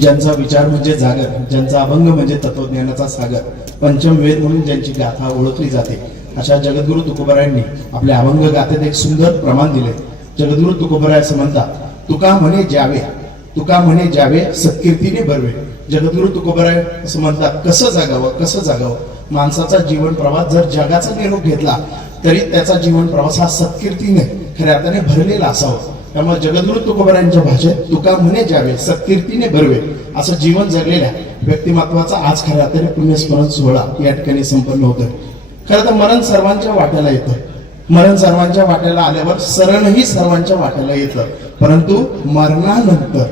ज्यांचा विचार म्हणजे जागर ज्यांचा अभंग म्हणजे तत्वज्ञानाचा सागर पंचम वेद म्हणून ज्यांची गाथा ओळखली जाते. अशा जगद्गुरु तुकोबरायांनी आपल्या अभंग गाथेत एक सुंदर प्रमाण दिले. जगद्गुरु तुकोबराय असं म्हणतात तुका म्हणे जावे तुका म्हणे जावे सत्कीर्तीने भरवे. जगद्गुरु तुकोबराय असं म्हणतात कसं जागावं कसं जागावं? माणसाचा जीवन प्रवास जर जगाचा निरोप घेतला तरी त्याचा जीवन प्रवास हा सत्कीर्तीने खऱ्या अर्थाने भरलेला असावा. त्यामुळे जगद्गुरु तुकोबरांच्या भाषेत तुका म्हणे जावे सत्कीर्तीने भरवे असं जीवन जगलेल्या व्यक्तिमत्वाचा आज खऱ्या अर्थाने पुण्यस्मरण सोहळा या ठिकाणी संपन्न होतोय. खरं तर मरण सर्वांच्या वाट्याला येतं. मरण सर्वांच्या वाट्याला आल्यावर सरणही सर्वांच्या वाट्याला येतं. परंतु मरणानंतर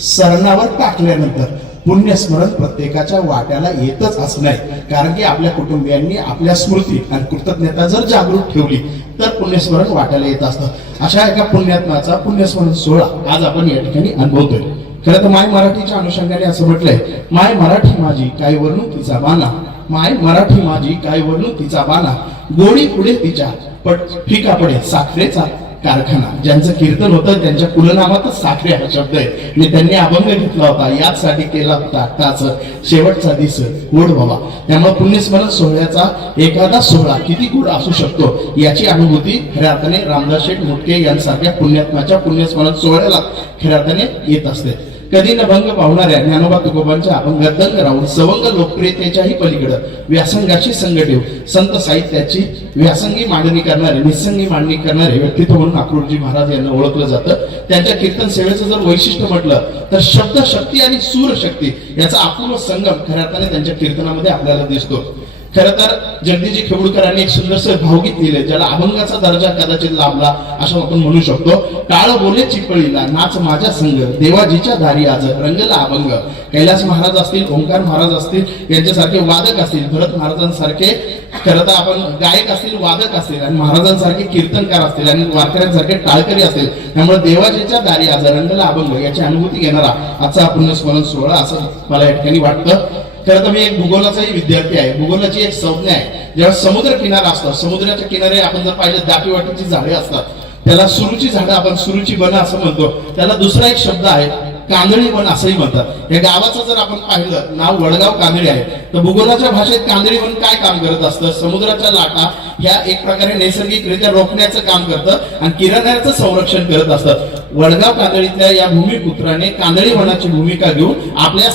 सरणावर टाकल्यानंतर पुण्यस्मरण प्रत्येकाच्या वाट्याला येतच असं नाही कारण की आपल्या कुटुंबियांनी आपल्या स्मृती आणि कृतज्ञता जर जागृत ठेवली तर पुण्यस्मरण वाट्याला येत असतं. अशा एका पुण्यात्माचा पुण्यस्मरण सोहळा आज आपण या ठिकाणी अनुभवतोय. खरं तर माय मराठीच्या अनुषंगाने असं म्हटलंय माय मराठी माझी काय वर्णू तिचा बाणा. माय मराठी माझी काय वर्णू तिचा बाणा. गोडी पुढे तिच्या पट फिका पडे साखरेचा कारखाना. ज्यांचं कीर्तन होतं त्यांच्या कुलनामातच साखरे हा शब्द आहे. मी त्यांनी अभंग घेतला होता. याचसाठी केला होता. आत्ताच शेवटचा दिस गोड व्हावा. त्यामुळे पुण्यस्मरण सोहळ्याचा एखादा सोहळा किती गोड असू शकतो याची अनुभूती खऱ्या अर्थाने रामदास शेठ मुटके यांसारख्या पुण्यात्माच्या पुण्यस्मरण सोहळ्याला खऱ्या अर्थाने येत असते. कधी न भंग पावणाऱ्या ज्ञानोबा तुकोबांच्या अभंगात दंग राहून सवंग लोकप्रियतेच्याही पलीकडं व्यासंगाची संघ ठेव संत साहित्याची व्यासंगी मांडणी करणारे निसंगी मांडणी करणारे व्यक्तित्व म्हणून अक्रोडजी महाराज यांना ओळखलं जातं. त्यांच्या कीर्तन सेवेचं जर वैशिष्ट्य म्हटलं तर शब्द शक्ती आणि सूर शक्ती याचा अपूर्व संगम खऱ्या अर्थाने त्यांच्या कीर्तनामध्ये आपल्याला दिसतो. खर तर जगदीजी खेबुडकरांनी एक सुंदरसं भावगीत लिहिले ज्याला अभंगाचा दर्जा कदाचित लाभला असं आपण म्हणू शकतो. काळ बोले चिपळीला नाच माझ्या संघ देवाजीच्या दारी आज रंगला अभंग. कैलास महाराज असतील ओंकार महाराज असतील यांच्यासारखे वादक असतील भरत महाराजांसारखे खरं तर आपण गायक असतील वादक असतील आणि महाराजांसारखे कीर्तनकार असतील आणि वारकऱ्यांसारखे टाळकरी असतील त्यामुळे देवाजीच्या दारी आज रंगला अभंग याची अनुभूती घेणारा आजचा पुण्यस्मरण सोहळा असं मला या ठिकाणी वाटतं. खरं तर मी एक भूगोलाचाही विद्यार्थी आहे. भूगोलाची एक संज्ञा आहे. जेव्हा समुद्र किनारा असतो समुद्राच्या किनारे आपण जर पाहिलं दाटीवाटीची झाडे असतात. त्याला सुरूची झाडं आपण सुरूची बन असं म्हणतो. त्याला दुसरा एक शब्द आहे कांदळी वन असंही म्हणतात. या गावाचं जर आपण पाहिलं नाव वडगाव कांदळी आहे. तर भूगोलाच्या भाषेत कांदळी वन काय काम करत असतं? समुद्राच्या लाटा ह्या एक प्रकारे नैसर्गिकरित्या रोखण्याचं काम करतं आणि किराण्याचं संरक्षण करत असतं. वडगाव कांदळीतल्या या भूमिपुत्राने कांदळी वनाची भूमिका घेऊन आपल्या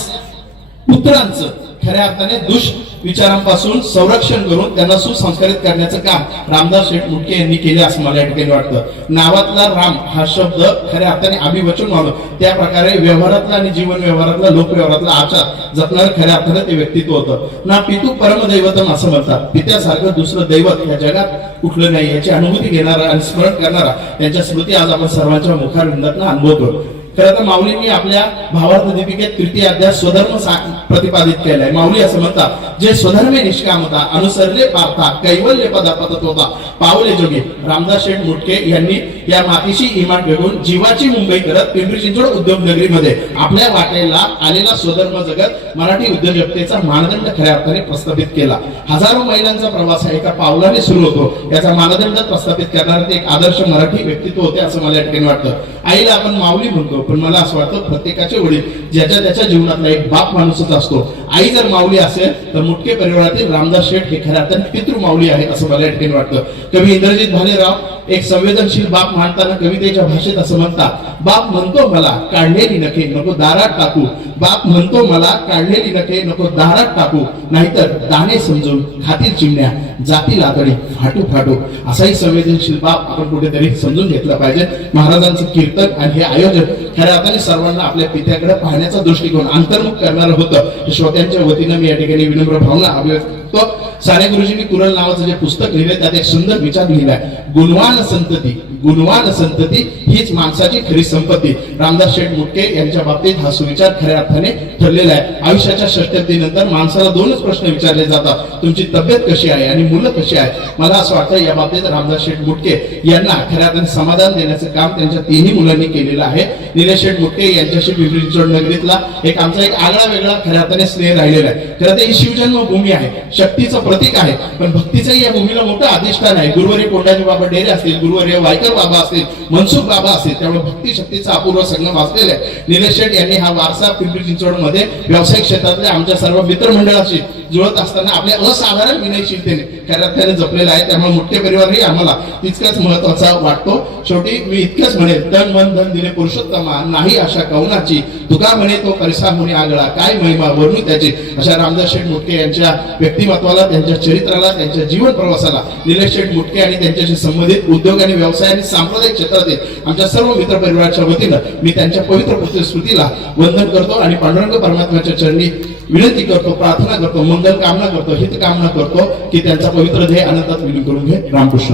पुत्रांचं खऱ्या अर्थाने दुष विचारांपासून संरक्षण करून त्यांना सुसंस्कारित करण्याचं काम रामदास शेठ मुटके यांनी केले असं मला या ठिकाणी वाटतं. नावातला राम हा शब्द खऱ्या अर्थाने अभिवचन व्हावं त्या प्रकारे व्यवहारातला आणि जीवन व्यवहारातला लोकव्यवहारातला आचार जपणार खऱ्या अर्थाने ते व्यक्तित्व होतं. ना पितू परमदैवतम असं म्हणतात. पित्यासारखं दुसरं दैवत या जगात कुठलं नाही याची अनुभूती घेणारा आणि स्मरण करणारा यांच्या स्मृती आज आपण सर्वांच्या मुखारविंदातनं अनुभवतो खरं तर माऊलींनी आपल्या भावार्थ दीपिकेत तृतीय अध्याय स्वधर्म सा- प्रतिपादित केलाय. माऊली असं म्हणतात जे स्वधर्मे निष्कामता अनुसरले पार्था कैवल्य पदापतत होता. पावले जोगे. रामदास शेठ मुटके यांनी या मातीशी इमान घेऊन जीवाची मुंबई करत पिंपरी चिंचवड उद्योग नगरीमध्ये आपल्या वाटेला आलेला स्वधर्म जगत मराठी उद्योजकतेचा मानदंड खऱ्या अर्थाने प्रस्थापित केला. हजारो महिलांचा प्रवास हा एका पावलाने सुरू होतो. याचा मानदंड प्रस्थापित करणारे ते एक आदर्श मराठी व्यक्तित्व होते असं मला या ठिकाणी वाटतं. आईला आपण माऊली म्हणतो. पण मला असं वाटतं प्रत्येकाचे वडील ज्याच्या त्याच्या जीवनातला एक बाप माणूसच असतो आई जर माऊली असेल तर मुटके परिवारातील रामदास शेठ हे खऱ्या अर्थाने पितृ माऊली आहे असं मला या ठिकाणी वाटतं. कवी इंद्रजित भालेराव एक संवेदनशील बाप मांडताना कवितेच्या भाषेत असं म्हणतात बाप म्हणतो मला काढलेली नखे नको दारात टाकू. बाप म्हणतो मला काढलेली नखे नको दारात टाकू. नाहीतर दाणे समजून खातील चिमण्या जातील आतडी फाटू फाटू. असाही संवेदनशील बाप आपण कुठेतरी समजून घेतला पाहिजे. महाराजांचं कीर्तन आणि हे आयोजन खऱ्या अर्थाने सर्वांना आपल्या पित्याकडे पाहण्याचा दृष्टिकोन अंतर्मुख करणारं होतं. श्रोत्यांच्या वतीनं मी या ठिकाणी विनम्र भावना अभिव्यक्त करतो साने गुरुजींनी कुरल नावाचं जे पुस्तक लिहिले त्यात एक सुंदर विचार लिहिलाय. गुणवान संतती गुणवान संतती हीच माणसाची खरी संपत्ती. रामदास शेठ मुटके यांच्या बाबतीत हा सुविचार खऱ्या अर्थाने ठरलेला आहे. आयुष्याच्या षष्टतीनंतर माणसाला दोनच प्रश्न विचारले जातात. तुमची तब्येत कशी आहे आणि मुलं कशी आहे मला असं वाटतं या बाबतीत रामदास शेठ मुटके यांना खऱ्या अर्थाने समाधान देण्याचं काम त्यांच्या तिन्ही मुलांनी केलेलं आहे. निलेश शेठ मुटके यांच्याशी पिंपरी चिंचवड नगरीतला एक आमचा एक आगळा वेगळा खऱ्या अर्थाने स्नेह राहिलेला आहे. खरं तर ही शिवजन्मभूमी आहे. शक्तीचं प्रतीक आहे. पण भक्तीचंही या भूमीला मोठं अधिष्ठान आहे. गुरुवारी कोंडाजी बाबा डेरे असतील गुरुवारी वायकर बाबा असतील मनसुख बाबा असतील त्यामुळे भक्ती शक्तीचा अपूर्व संगम असलेला आहे. निलेश शेठ यांनी हा वारसा पिंपरी चिंचवडमध्ये व्यावसायिक क्षेत्रातल्या आमच्या सर्व मित्रमंडळाशी जुळत असताना आपल्या असाधारण विनयशीलतेने खऱ्या जपलेला आहे. त्यामुळे मुख्य परिवारही आम्हाला तितकाच महत्त्वाचा वाटतो. शेवटी मी इतकंच म्हणेल तन मन धन दिले पुरुषोत्तमा नाही अशा कवनाची तुका म्हणे तो परिसा म्हणे आगळा. काय महिमा वरून त्याची? अशा रामदास शेठ मुटके यांच्या व्यक्तिमत्वाला त्यांच्या चरित्राला त्यांच्या जीवन प्रवासाला निलेश शेठ मुटके आणि त्यांच्याशी संबंधित उद्योग आणि व्यवसाय आणि सांप्रदायिक क्षेत्रातील आमच्या सर्व मित्र परिवाराच्या वतीनं मी त्यांच्या पवित्र पुत्र स्मृतीला वंदन करतो आणि पांडुरंग परमात्म्याच्या चरणी विनंती करतो प्रार्थना करतो मंगल कामना करतो हित कामना करतो की त्यांचा पवित्र ध्येय आनंदात विलीन करून घे. रामकृष्ण.